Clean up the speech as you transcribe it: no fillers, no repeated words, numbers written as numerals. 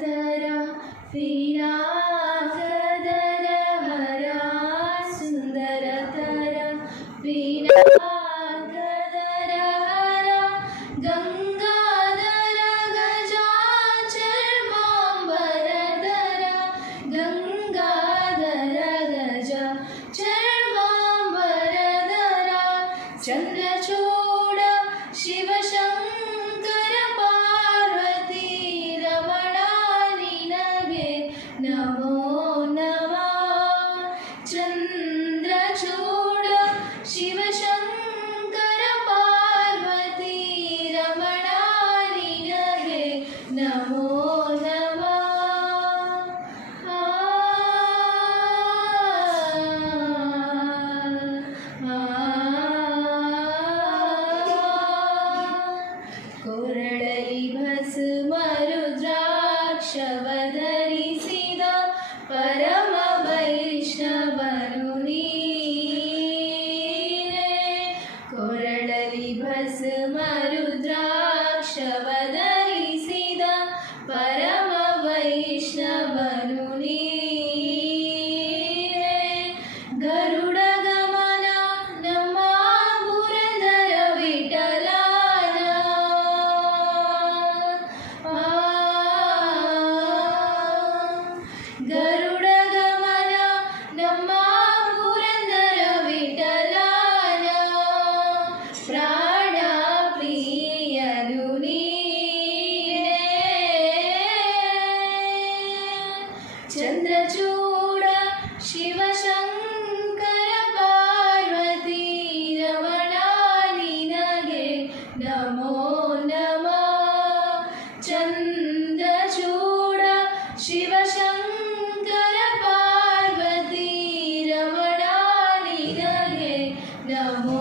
ತರ ವೀಣಾಕದರ ಹರ ಸುಂದರ ತರ ವೀಣಾಕದರ ಹರ ಗಂಗಾಧರ ಗಜಾಚರ್ಮಾಂಬರಧರ ಗಂಗಾಧರ ಗಜ ಚರ್ಮಾಂಬರಧರ ಚಂದ್ರಚೂಡ ಶಿವಶಂಕರ ಪಾರ್ವತಿ ರಮಣ ನಿನಗೆ ನಮೋ ನಮಃ ಚಂದ್ರಚೂಡ ಶಿವಶಂಕರ ಪಾರ್ವತಿ ರಮಣ ನಿನಗೆ ನಮೋ ನಮಃ ಕೊರಳಲಿ ಭಸ್ಮ ರುದ್ರಾಕ್ಷವ ಧರಿಸಿದ ಪರಮ ವೈಷ್ಣವನು ನೀನೇ ಕೊರಳಲಿ ಭಸ್ಮ ರುದ್ರಾಕ್ಷವ ಧರಿಸಿದ ಪರಮ ವೈಷ್ಣವನು ನೀನೇ ಗರುಡ ಗಮನ ನಮ್ಮ ಪುರಂದರ ವಿಠಲನ ಗರುಡ ಗಮನ ನಮ್ಮ ಪುರಂದರ ವಿಠಲನ ಪ್ರಾಣ ಪ್ರಿಯನು ನೀನೇ ಚಂದ್ರಚೂಡ ಶಿವಶಂಕರ ಪಾರ್ವತಿ ರಮಣ ನಿನಗೆ ನಮೋ ನಮಃ ಚಂದ್ರಚೂಡ ಶಿವಶಂಕರ ಪಾರ್ವತಿ ರಮಣ ನಿನಗೆ ನಮೋ